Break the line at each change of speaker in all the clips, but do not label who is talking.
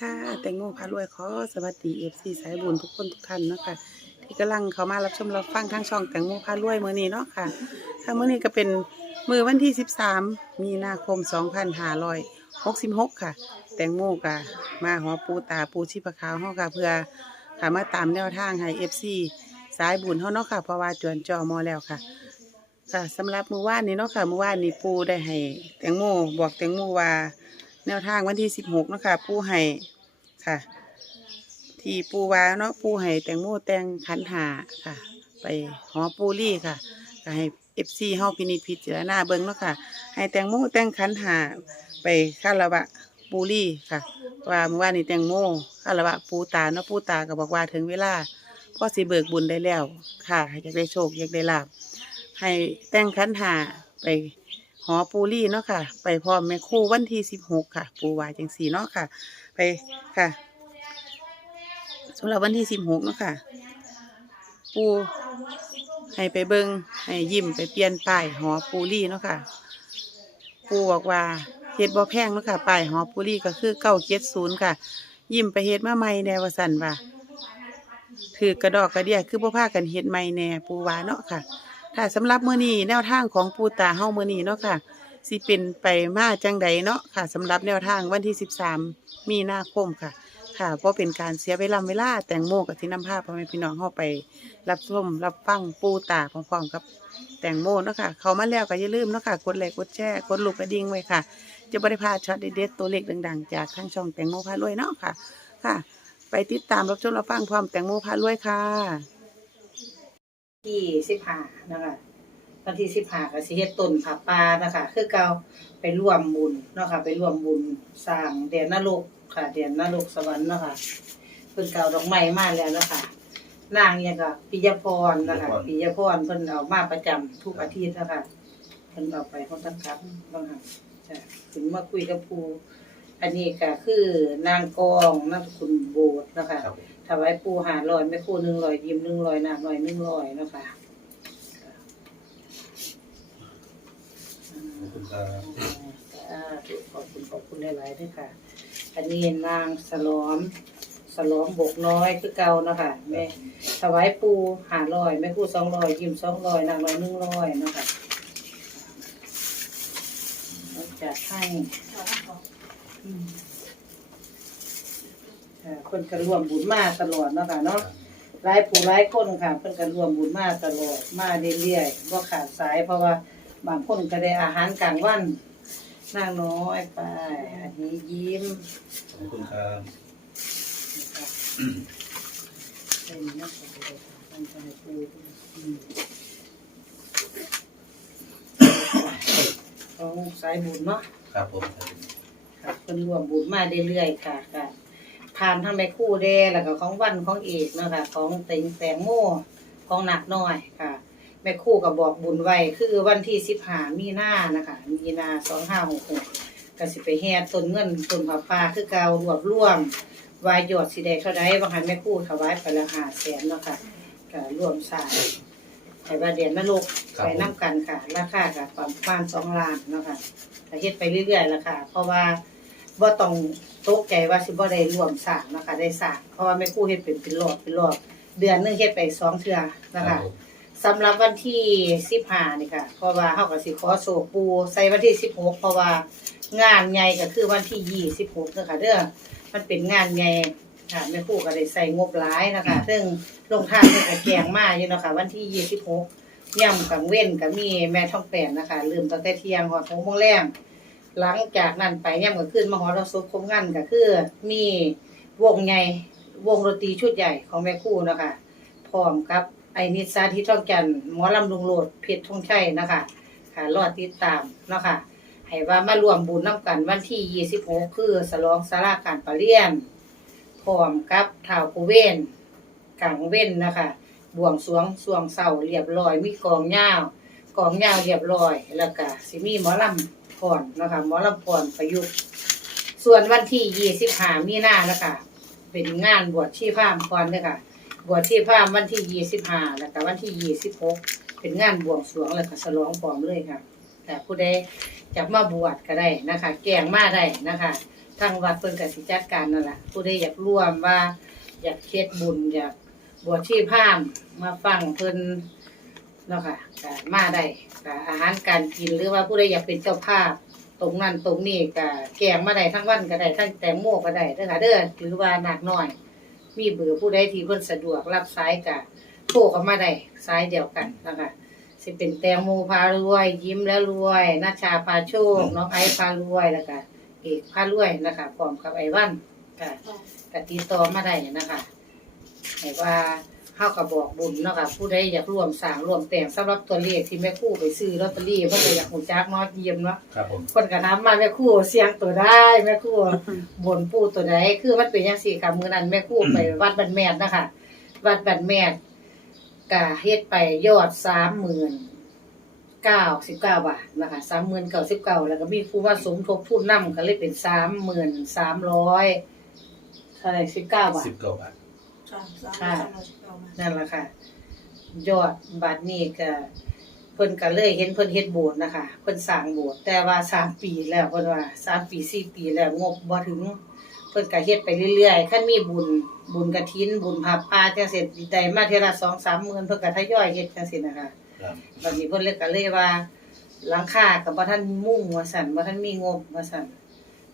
ค่ะแตงโมพารวยขอสวัสดีเอฟซีสายบุญทุกคนทุกท่านเนาะค่ะที่กำลังเขามารับชมรับฟังทางช่องแตงโมพารวยมื้อนี้เนาะค่ะถ้ามื้อนี้ก็เป็นมื้อวันที่ 13 มีนาคม 2566 ค่ะ แตงโมก็มาหอปูตาปูชีพขาวเฮาค่ะเพื่อค่ะมาตามแนวทางให้ FC สายบุญเฮาเนาะค่ะเพราะว่าจวนจอมอแล้วค่ะ ค่ะสำหรับมือวานนี้เนาะค่ะมือวานนี้ปูได้ให้แตงโมบอกแตงโมว่า แนวทางวันที่16เนาะค่ะปูให้ค่ะ ที่ปูว่าเนาะปูให้แตงโมแตงขันหาค่ะ ไปหอปูรี่ค่ะก็ให้เอฟซีเฮาพินิจพิจารณาเบิ่งเนาะค่ะ ให้แตงโมแตงขันหาไปคารวะปูรี่ค่ะ ว่ามื่อวานนี้แตงโมคารวะปูตาเนาะปูตาก็บอกว่าถึงเวลาพ่อสิเบิกบุญได้แล้วค่ะอยากได้โชคอยากได้ลาบ ให้แตงขันหาไปหอปูรี่เนาะค่ะ ไปพร้อมแม่ครู่วันที่สิบหกค่ะ ปูวาจังสีเนาะค่ะ ไปค่ะสำหรับวันที่สิบหกเนาะค่ะ ปูให้ไปเบิงให้ยิ้มไปเปลี่ยนป้ายหอปูรี่เนาะค่ะ ปูบอกว่าเฮ็ดบ่แพงเนาะค่ะป้ายหอปูรี่ก็คือเก้าเจ็ดศูนย์ค่ะ ยิ้มไปเฮ็ดมาใหม่แนวสันว่าถือกระดอกกระเดียคือบ่พากันเฮ็ดใหม่แน่ปูว่าเนาะค่ะ ค่ะสำหรับมือนี้แนวทางของปูตาเฮามือนี้เนาะค่ะสิเป็นไปมาจังใดเนาะค่ะสำหรับแนวทางวันที่ 13 มีนาคมค่ะ ค่ะเพราะเป็นการเสียเวลาเวลาแตงโมกับที่นำภาพพ่อแม่พี่น้องเข้าไป รับชมรับฟังปูตาพร้อมๆกับแตงโมเนาะค่ะ เขามาแล้วก็อย่าลืมเนาะค่ะกดไลค์กดแชร์กดลูกกระดิ่งไว้ค่ะ จะบริพลาดช็อตเด็ดๆตัวเลขดังๆ จากทางช่องแตงโมพารวยเนาะค่ะค่ะ ไปติดตามรับชมรับฟังพร้อมแตงโมพารวยค่ะ
ที่สิบห้านะคะวันที่สิบห้าก็สิเฮ็ดต้นผาป่านะคะคือเก่าไปร่วมบุญเนาะค่ะไปร่วมบุญสร้างเดียนนรกค่ะเดียนนรกสวรรค์เนาะค่ะเพิ่นเก่าดอกไม้มาแล้วเนาะค่ะนางเนี่ยก็ปิยพรนะคะปิยพรเพิ่นเอามาประจำทุกอาทิตย์นะคะเพิ่นเอาไปคนตั้งครับบางครั้งจ้ะถึงมาคุยกับครูอันนี้ก็คือนางกองนามสกุลโบสถ์นะคะ
ครับผม
ถวายปูหาลอยแม่ครูหนึ่งลอยยิ้มหนึ่งลอยหนักลอยหนึ่งลอยนะคะ
ขอบคุณครับ
ขอบคุณขอบคุณหลายๆด้วยค่ะ อันนี้นางสลอมสลอมบกน้อยคือเก่านะคะแม่ถวายปูหาลอยแม่ครูสองลอยยิ้มสองลอยหนักลอยหนึ่งลอยนะคะจะให้ อืมค่ะคนก็ร่วมบุญมาตลอดเนาะค่ะเนาะหลายผู้หลายคนค่ะเพิ่นก็รวมบุญมาตลอดมาเรื่อยๆบ่ขาดสายเพราะว่าบางคนก็ได้อาหารกลางวันนางน้อยไปอันนี้ยิ้ม
ขอบคุณครับ
นะครับเป็นนักปฏิบัติธรรมทางปูอืมของสายบุญเนาะ
ครับผม
ครับเพิ่นรวมบุญมาเรื่อยๆค่ะค่ะผ่านทางแม่ครู่แดแล้วก็ของวันของเอกเนาะค่ะของเต็งแตงโมของหนักน้อยค่ะ แม่ครู่ก็บอกบุญไว้คือวันที่สิบห้ามีนานะคะ มีนาสองห้าหกหกก็สิไปแห่ต้นเงินต้นผาป่าคือเก่ารวบรวมวายยอดสีแดงเท่าใดบางหันแม่ครู่ถวายไปละห้าแสนเนาะค่ะก็รวมสร้างไอ้บาเดียนนรกไปน้ำกันค่ะ ราคาก็ประมาณสองล้านเนาะค่ะก็เฮ็ดไปเรื่อยๆแล้วค่ะ เพราะว่า บ่ต้องตกใจว่าสิบ่ได้รวมสร้างเนาะคะได้สร้างเพราะว่าแม่ครู่เฮ็ดเป็นเป็นรอบเป็นรอบเดือนหนึงเฮ็ดไปสองเทื่อ
ค
นะ
รั
คะ
บผม
สำหรับวันที่สิบห้านี่ค่ะ เพราะว่าเขาก็สิขอโศกปูใส่วันที่สิบหกเพราะว่างานใหญ่ก็คือวันที่ยี่สิบหกเด้อค่ะเด้อมันเป็นงานใหญ่ค่ะแม่ครู่ก็ได้ใส่งบหลายนะคะซึ่งลงทานเพิ่นก็แจงมาอยู่เนาะค่ะวันที่ยี่สิบหกย่ำกังเว้นก็มีแม่ท่องแปนนะคะลืมตั้งแต่เที่ยงหอดหกโมงแรง หลังจากนั้นไปย่ำก็ขึ้นมหอรสพคมงานก็คือมีวงใหญ่วงดนตรีชุดใหญ่ของแม่คู่นะคะพร้อมกับไอ้นิสาที่ท่องจันหมอลำลุงโหลดเพชรทองชัยนะคะค่ะรอดติดตามเนาะค่ะให้ว่ามารวมบุญน้ำกันวันที่ 26 คือสลองสาราการประเรียนพร้อมกับทาวกูเวนกังเว้นนะคะบวงสวงสวงเสาเรียบร้อยมีกองยาวกองยาวเรียบร้อย แล้วก็สิมีหมอลำ พรนะคะหมอลำพรประยุกต์ ส่วนวันที่25มีนานะคะเป็นงานบวชชีพามพรเด้อค่ะ บวชที่พามวันที่ยี่สิบห้าแล้วก็วันที่ยี่สิบหกเป็นงานบวงสรวงแล้วก็ฉลองปลอมเลยค่ะ แต่ผู้ใดจะมาบวชก็ได้นะคะ แกงมาได้นะคะ ทางวัดเพิ่นก็สิจัดการนั่นแหละผู้ใดอยากร่วมว่าอยากเฮ็ดบุญอยากบวชชีพามมาฟังเพิ่นเนาะค่ะมาได้ ก็อาหารการกินหรือว่าผู้ใดอยากเป็นเจ้าภาพ ตรงนั้นตรงนี้ก็แกงมาได้ทั้งวันก็ได้ทั้งแตงโมก็ได้เด้อค่ะเด้อถือว่าหนักน้อย มีเบอร์ผู้ใดที่เพิ่นสะดวกรับสายก็โทรเข้ามาได้สายเดียวกันนะคะสิเป็นแตงโมพารวยยิ้มแล้วรวยนัชชาพาโชคน้องไอซ์พารวยแล้วก็เอกพารวยนะคะพร้อมกับไอวันค่ะก็ติดต่อมาได้นะคะให้ว่า เฮาก็บอกบุญเนาะค่ะผู้ใดอยากร่วมสร้างร่วมแต่งสำหรับตัวเลขที่แม่ครู่ไปซื้อลอตเตอรี่เพิ่นก็อยากฮู้จักเนาะเยี่ยมเนาะ
ครับผม
คนก็นำมาแม่ครู่เสียงตัวได้แม่ครู่บนปู่ตัวใดคือมันเป็นจังซี่ค่ะมื้อนั้นแม่ครู่ไปวัดบันแมนนะคะวัดบันแมนก็เฮ็ดไปยอด30,000เก้าสิบเก้าบาทนะคะสามหมื่นเก้าสิบเก้าแล้วก็มีผู้ว่าสมทบทุนนำก็เลยเป็นสามหมื่นสามร้อยเท่าไหร่สิบเก้าบาท
สิบเก้าบาท
ค่ะ สาม
ค่ะ
สามร้อยสิบเก้าบาท
นั่นแหละค่ะ ยอดบาทนี้ก็เพิ่นก็เลยเห็นเพิ่นเฮ็ดโบสถ์นะคะเพิ่นสร้างโบสถ์แต่ว่าสามปีแล้วเพิ่นว่าสามปีสี่ปีแล้วงบบ่ถึง เพิ่นก็เฮ็ดไปเรื่อยๆคันมีบุญบุญกฐิน บุญผับปาจังซี่ได้มาเทื่อละ2-3หมื่นเพิ่นก็ทยอยเฮ็ดจังซี่นะคะ
ครับ
บัดนี้เพิ่นเลยก็เลยว่าหลังคากับบ่ทันมุ่งว่าซั่นบ่ทันมีงบว่าซั่น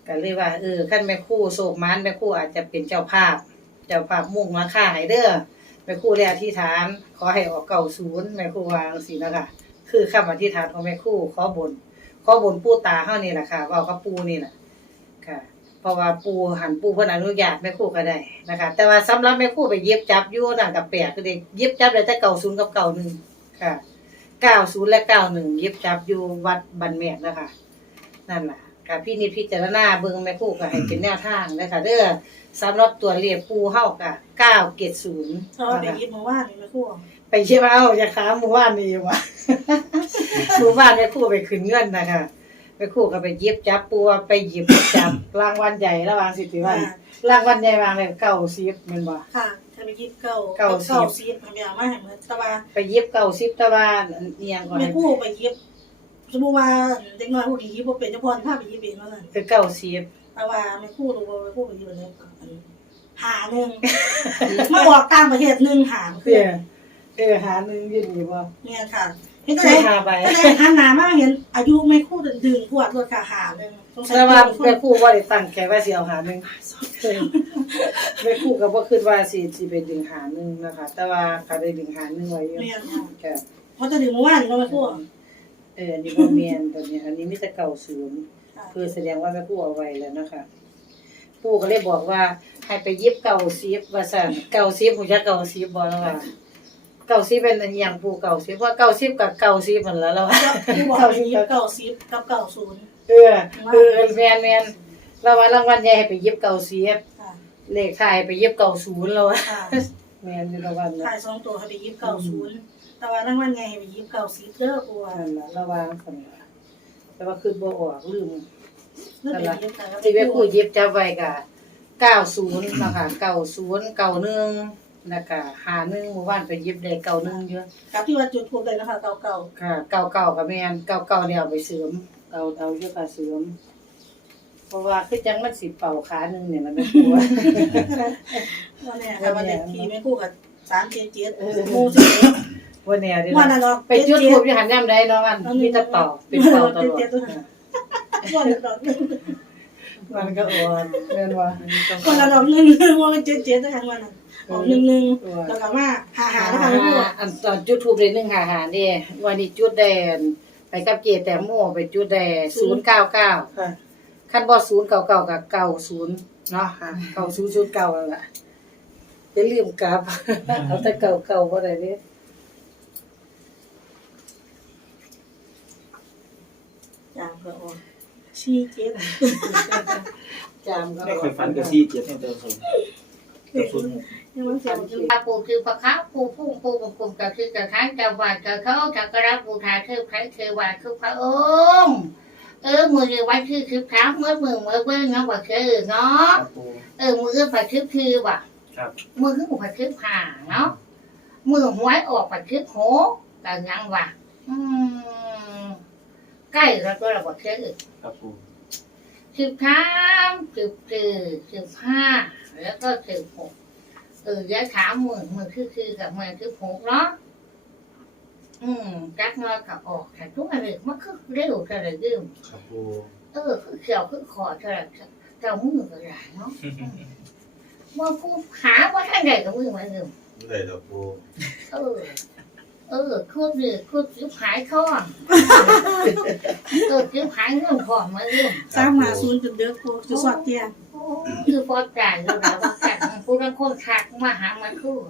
ก็เลยว่าเออคันแม่ครูโศกมานแม่ครูอาจจะเป็นเจ้าภาพ เจ้าภาพมุ่งหลังคาให้เด้อแม่ครูได้อธิษฐาน ขอให้ออกเก่าศูนย์แม่ครูวางซี่นะคะคือคำอธิษฐานของแม่ครูขอบนขอบนปู่ตาเฮานี่แหละค่ะว้ากับปู่นี่แหละค่ะ เพราะว่าปู่หันปู่เพิ่นอนุญาตแม่ครูก็ได้นะคะ แต่ว่าสำหรับแม่ครูไปเย็บจับอยู่นั่นก็แปลกคือเด้เย็บจับได้แต่เก่าศูนย์กับเก่าหนึ่งค่ะเก้าศูนย์และเก้าหนึ่งเยิบจับอยู่วัดบันแมดนะคะนั่นแหละ กับพี่นิจพิจารณาเบิ่งแม่ครู่ก็ให้เป็นแนวทางนะคะเด้อสำหรับตัวเลขปูเฮากะเก้าเกตศูนย์
เพราะว่าไปยิบมาว่านี่ไม่คู่
ไปเยี่ยมเอาอย่าค้าหมู่บ้านนี่วะ หมู่บ้านแม่ครู่ไปขึ้นเงินนะคะแม่ครู่ก็ไปเย็บจับปูว่าไปหยิบจับรางวัลใหญ่ระหว่างสิบสี่วันรางวัลใหญ่วางเลยเก้าสิบแมันบ่
ค่ะถ้าไปยิบเก้า
เก้าสิบ
เก้าสิบมันไปเอามาให้เหมือนแต่ว่า
ไปเย็บเก้าสิบตะวันเอียงก่อน
ไม่คู่ไปยิบ สมมติว่าเด็กน้อยผู้ดียิบบ่เป็นเจ้าพ่อถ้าไปยิบเองแล้วนั่น
คือเก้าสิบ
แต่ว่าไม่คู่รู้ว่าไม่คู่ไปยิบอะไรหาหนึ่งมาออกต่างประเทศหนึ่งหา
เอ
คือ
อเออหาหนึ่งอยืนอยู่บ่
เนี่ยค่ะเห็น
ใช่
ไหม
หาใบ
ก็ได้หันหน้ามาเห็นอายุไม่คู่ดึงพวดรถค่ะหาหนึ่งสงสัย
แต่ว่า
คน
แม่ครู่ว่าได้ตั้งใจว่าสิเอาหาหนึ่งแม่ครู่ก็บ่คิดว่าสิสิไปดึงหาหนึ่งนะคะ แต่ว่าก็ได้ดึงหาหนึ่งไว้อยู่
เนี่ยค่ะ
ค่ะ
เพราะจะถึงเมื่อวานเราไม่คู่
เอออันนี้บ่แม่นตัวนี้อันนี้มีแต่เก่าศูนย์คือแสดงว่าแม่ครู่เอาไว้แล้วนะคะปู่ก็เลยบอกว่าให้ไปยิบเก่าซีบว่าซั่นเก่าซีบหูจักเก่าซีบบ่แล้วว่าเก่าซีบเป็นอันหยังปู่เก่าซีบว่าเก่าซีบกับเก่าซีบมันแล้วแล้วว่า
ผู้บอกไปยิบเก้าสิบกับเก้าศูนย์
เออเออแม่นแม่นเราว่ารางวัลใหญ่ให้ไปยิบเก่าซีบ
ค่ะ
เลขท้ายไปเย็บเก่าศูนย์แล้วอะ
ค่ะ
แม่นอยู่ระวันนะ
ขายสองตัวให้ไปยิบเก้าศูนย์ แต่ว่ารางวัลไงให้ไปยิบเก้าสิบเด้อปัว
นั่นล่ะระวังซั่นล่ะแต่ว่าคือบ่ออกลืม
เพื่อไปยิบแต่
สิไปคู่เย็บจับไว้ก็90นะคะ90 91แล้วก็51เมื่อวานไปเย็บได้91อยู่
กับที่ว่าจุดทูบเลยนะคะเก่าเก่า
ค่ะ99ก็แม่น99เนี่ยเอาไปเสริมเอาเอาอยู่ค่ะเสริม เพราะว่าคือจังมันสิเป่าขาหนึงเนี่ยมันไม่กลัว
วันนี้ค่ะวันเด็กทีไม่คู่กับสามเจ็ดเจ็ดหมูสิบ
วันแน่เด้อ
วันนั้นเนาะ
ไปจุดทูบอยู่หันยามใดเนาะอันมีแต่เป่าเป็นเป่าตลอด
วันละดอก
มันก็อ่อนเรียนว่า
วันละดอกหนึ่งหนึ่งวันเจ็ดเจ็ดทั้งวันนั้นออกหนึ่งหนึ่งแล้วก็มาหาหา
หา
แล้วค่ะไม่คู่
อันตอนจุดทูบเลยหนึ่งหาหาเด้วันนี้จุดแดนไปกับเจแตงโมไปจุดแดศูนย์เก้าเก้า
ค่ะ
ขั้นบอศูนย์เก้าเก้ากับเก้าศูนย์เนาะเก้าศูนย์ศูนย์เก้าแล้วล่ะจะลืมกลับเอาแต่เก่าเก่าบ่ได้เด้
จางก็ออกชี้เจ็ด
จำก็
ไม่เคยฝันกับซี่เจ็ดเนี่ยเติมศูนย์เติมศูนย์
ยังมันเสียงอยู่
พระปู่คือพระคับปู่พุ่งปู่บงกลมกับคือกระทางจังหวัดกระเขาจักรรับบูชาคือพระเทวาคือพระองค์เออมือเดียววันคือคือพระเมื่อมือเมื่อเบิ้งเนาะว่าคือเนาะ
ครับปู
เออมือผัดคือคือว่ะ
ครับ
มือคือผัดคือผ่าเนาะมือหวยออกผัดคือโหแต่ยังว่ะอืม
ล้แล้วก็เราบอกเชื่ออีก
ครับปู
สิบสามสิบสี่สิบห้าแล้วก็สิบหกเออเดี๋ยวถามหมื่นหมื่นคือคือกับหมื่นสิบหกเนาะอืมจักน้อยกับออกแต่ทุกอะไรมันคือเร็วเท่าไหรยืม
ครับปู
เออคือเขียวคือคอเท่าไหรเจ้ามือก็ได้เนาะอืมว่าผู้หาว่าท่านใดกับมือมายืม
เลยดอกปู
เออ เออคือนี่คือจิ้วหายท่องเออจิ้วหายเรื่องของมายืม
สามหาศูนย์จุดเดือดปูจุดสอดเตียง
คือพอจ่ายอยู่แล้วว่าจ่ายผู้นั้นคนทักมาหามันคือ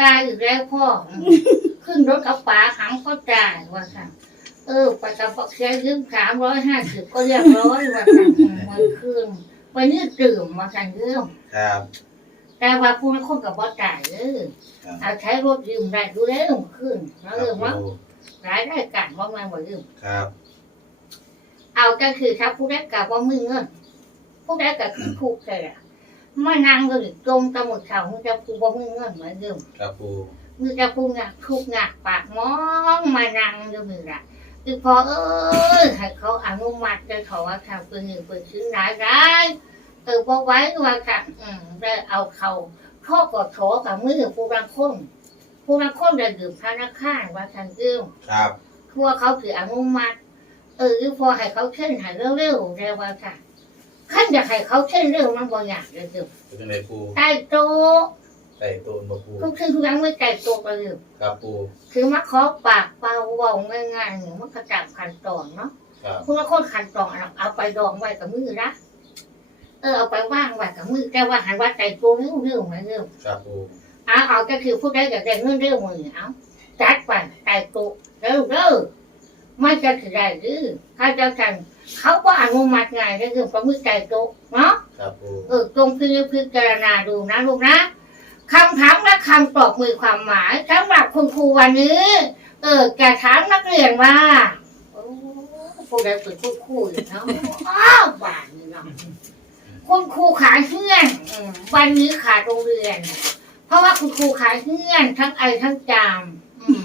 ตายอีกแล้วพ่ออืมขึ้นรถกับป๋าหังก็จ่ายว่าค่ะ เออไปกับปักเสียยืมสามร้อยห้าสิบก็เรียบร้อยว่าค่ะอืมมันคืนไปนี่ดื่มมาสั่งเรื่อง
ครับ
แต่ว่าผู้นั้นคนกับบ่จ่ายเออ
ครับ
เอาใช้รถยืมได้ดูแลขึ้นแล้ว
ค
เรื่
รั
อบงว่า
ปู
รายได้กันว่ามันบ่ยืม
ครับ
เอาก็คือถ้าผู้ได้กับว่ามือเงินผู้ได้กับคือถูกใช่ละมานั่งก็หรือจมตะหมดเขามึงจะผู้ว่ามือเงินเหมือนเดิม
ครับปู
มึงจะผู้งักทุกงักปากมองมานั่งเดิมนี่ละคือพอเอ้ยให้เขาอนุมัติจะเขาว่าทำเป็นหนึ่งเป็นชิ้นรายได้ เออพอไว้ว่ากันอืมได้เอาเขาข้อกอดโถกับมือผู้รังคนผู้รังคนได้ดื่มธนาคารว่าทันเดิม
ครับ
ทั่วเขาคืออนุมัติเออพอให้เขาเช่นให้เร็วๆเร็วว่าค่ะขั้นอยากให้เขาเช่นเร็วมันบ่อยากเลยคือ
เป็นยังไงปู
ใต้โต๊ะ
ใส่โตนบ่ปู
ทุกสิ่งทุกอย่างไม่ใต้โต๊ะไปเลย
ครับปู
คือมาขอปากเปล่าเบาง่ายๆหนึ่งมันกระจับขันตอนเนาะ
ครับ
คุณละคนขันตอนเอาเอาไปดองไว้กับมือนะ เออเอาไปว่างไว้กับมือแต่ว่าหันว่าใจโตเรื่องเรื่องไหมเรื่อง
ครับปู
เอาเอาก็คือผู้ใดอยากได้เงินเรื่องมือเอาจัดไปใต้โต๊ะเร็วเร็วไม่จะถือได้หรือถ้าจะกันเขาก็อนุมัติง่ายก็คือประมือใจโต๊ะเนาะ
ครับปู
เออจงพิพิจารณาดูนะลูกนะคำถามและคำตอบมีความหมายสำหรับคุณครูวันนี้ เออจะถามนักเรียนว่าโอ้ผู้ใดเป็นคุณครูอยู่เนาะอ้าวบ้านนี่เนาะ คุณครูขายเงื่อนอืมวันนี้ขาดโรงเรียน เพราะว่าคุณครูขายเงื่อนทั้งไอทั้งจามอืม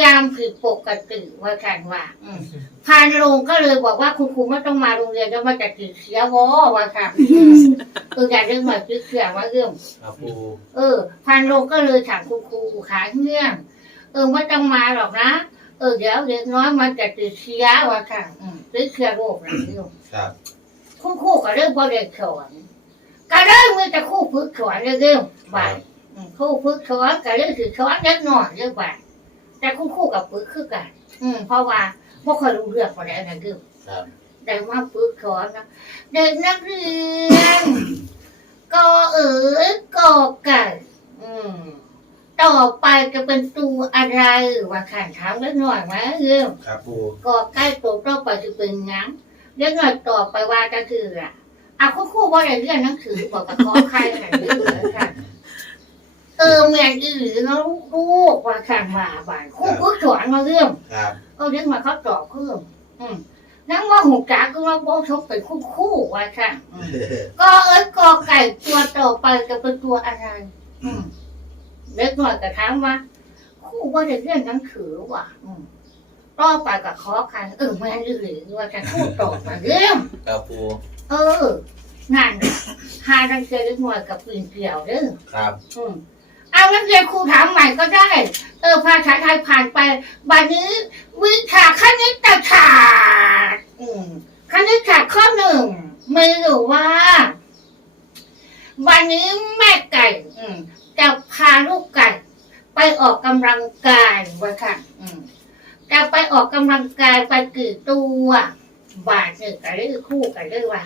จามผิดปกติว่ากันว่าอืมพานโรงก็เลยบอกว่าคุณครูไม่ต้องมาโรงเรียนแล้วมาจัดติดเสียวอว่าค่ะอืมเอออยากเรื่องหน่อยติดเสียว่าเรื่อง
ครับปู
เออพานโรงก็เลยถามคุณครูขาเงื่อนเออไม่ต้องมาหรอกนะเออเดี๋ยวเด็กน้อยมันจะติดเสียว่าค่ะอืมติดเสียโรคนะเรื่อง
ครับ
คุณครูก็เรื่องบริสอนก็เรื่องมีแต่ครู่ฝึกสอนเรื่องบ่ายอืมครู่ฝึกสอนก็เรื่องถือสอนเล็กน้อยเรื่องบ่ายแต่คุณครูกับฝึกคือกัน อืมเพราะว่าไม่ค่อยรู้เรื่องอะไรนะเรื่อง
ครับ
ได้มาฝึกสอนนะเด็กนักเรียนก็เอ๋ยก็ไก่อืมต่อไปจะเป็นตัวอะไรว่าขันถามได้หน่อยไหมเรื่อง
ครับปู
ก็ใกล้ตัวต่อไปจะเป็นหยัง เรื่องหน่อยต่อไปว่าจะคืออะเอาคู่คู่ว่าอะไรเรื่องหนังสือบอกกับขอใครอะไรเรื่องเลยค่ะเออเมียนอีหรือน้องลูกว่าขันมาบ่ายคู่คู่สอนมาเรื่อง
ครับ
ก็เรื่องมาเขาตอบเพิ่มอืมนั่งว่าหูกาก็ว่าโบชกเป็นคู่คู่ว่าค่ะอืมก็เอ้ยกอไก่ตัวต่อไปจะเป็นตัวอะไรอืมเล็กหน่อยก็ถามว่าคู่ว่าจะเรื่องหนังสือว่ะ อืม ต่อไปกับขอใครเออแม่นหรือว่าจะคู่ตอบมาเรื่อง
ครับปู
เออนั่นหาดังเจอเล็กหน่อยกับปีนเกลียวเด้อ
ครับ
อืมเอานักเรียนครูถามใหม่ก็ได้ เออภาษาไทยผ่านไปบัดนี้ วิชาคณิตศาสตร์อืมคณิตศาสตร์ข้อหนึ่งมีอยู่ว่า วันนี้แม่ไก่อืมจะพาลูกไก่ ไปออกกำลังกายว่าค่ะอืม จะไปออกกำลังกายไปกี่ตัวบาทหนึ่งกันเลยคู่กันเลยว่า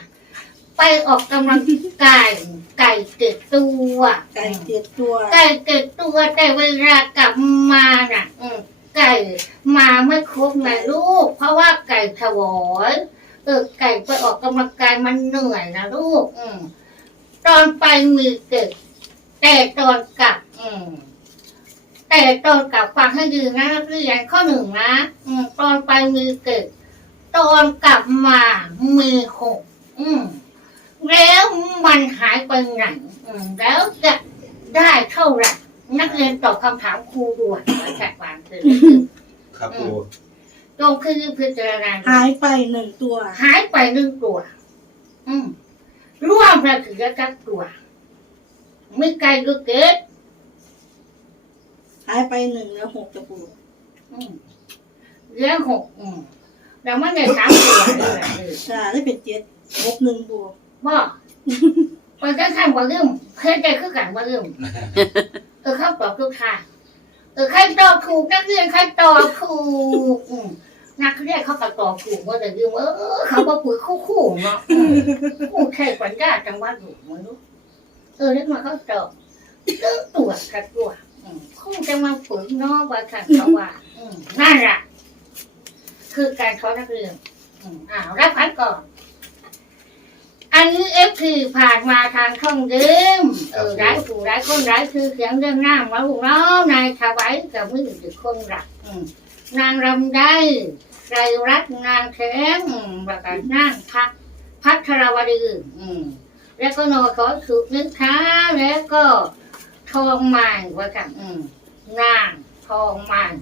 ไปออกกำลังกายไก่เจ็ดตัว
ไก่เจ็ดตัว
ไก่เจ็ดตัวแต่เวลากลับมาน่ะอืมไก่มาไม่ครบนะลูก เพราะว่าไก่ถวายเออไก่ไปออกกำลังกายมันเหนื่อยนะลูก อืมตอนไปมีเจ็ดแต่ตอนกลับ อืม แต่ตอนกลับฟังให้ดีนะนักเรียนข้อหนึ่งนะอืมตอนไปมีเจ็ดตอนกลับมามีหกอืมแล้วมันหายไปไหนอืมแล้วจะได้เท่าไหร่นักเรียนตอบคำถามครูด่วนมาจากบางคือ
ครับปู
ตรงคือพิจารณา
หายไปหนึ่งตัว
หายไปหนึ่งตัว อืมร่วมแล้วถึงจะกักตัวไม่ไกลก็เกิด
หายไปหนึ่งแล้วหกจะปู
อืมเลี้ยงหกอืมแล้วมันได้สามตัวเลยแหละเออ
จ้าได้เป็นเจ็ดหกหนึ่งปู
บ่ไปจะทำกว่าเรื่องเคยใจคือกันว่าเรื่องเออเขาตอบทุกทางเออใครตอบถูกนักเรียนใครตอบถูกอืมนักเรียนเขาก็ตอบถูกว่าแต่เรื่องเออเขาบอกปุ๋ยคู่คู่ๆเนาะอืมคู่แค่กว่าญาติจังหวัดอยู่มั้งลูกเออเรียกมาเขาตอบตึ้งตัวกับตัวอืม คงจะมาปุ๋ยเนาะว่าขันเขาว่าอืนั่นแหละคือการเขานักเรียนอืมอ้าวรับพัดก่อน อันนี้เอฟคือผ่านมาทางช่องเดิมเออร้ายผู้ร้ายคนร้ายคือเสียงเรื่องน้ำแล้วลูกน้องนายถวายกับมือจุดคนรักนางรำได้ไรรักนางแข็งแบบกันนางพักพัทรวดีอืมแล้วก็นอขอสุกนึกท้าแล้วก็ ทองหมันว่ากันอืมนางทองหมัน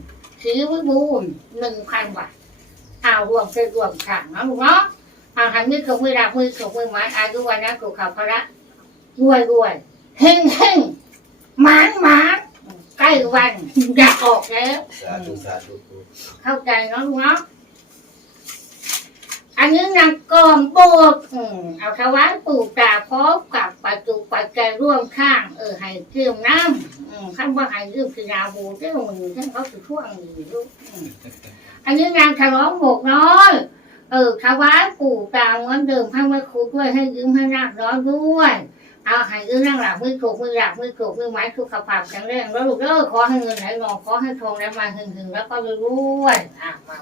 สีวิบูลหนึ่งพันบาทเอารวมเป็นรวมขังนะลูกเนาะอาหารมือของมือรับมือของมือหมายอายุวันนะกุขาวพระรวยรวยเฮงเฮงหมานหมานใกล้วันอยากออกแล้ว
สาธุสาธุปู
เข้าใจเนาะลูกเนาะอั นนี้นางกอมโบกเอาถวายปู่ตาพร้อมกับปัจจุปัจจัยร่วมข้าง เออให้เกี่ยวน้ำข้าว่าให้ยืมคือยาบูเจ้ามือท่านเขาคือช่วงนี้ลูกอันนี้นางฉลองหกน้อยเออถวายปู่ตาเหมือนเดิมให้แม่ครูด้วยให้ยืมให้นักร้อนด้วยเอาให้ยืมนั่งหลับมือถูกมือหลับมือถูกมือไม้ถูกขับผ่าแข็งแรงแล้วลูกเด้อขอให้เงินไหลนองขอให้ทองไหลมาหึงหึงแล้วก็รวยอะมา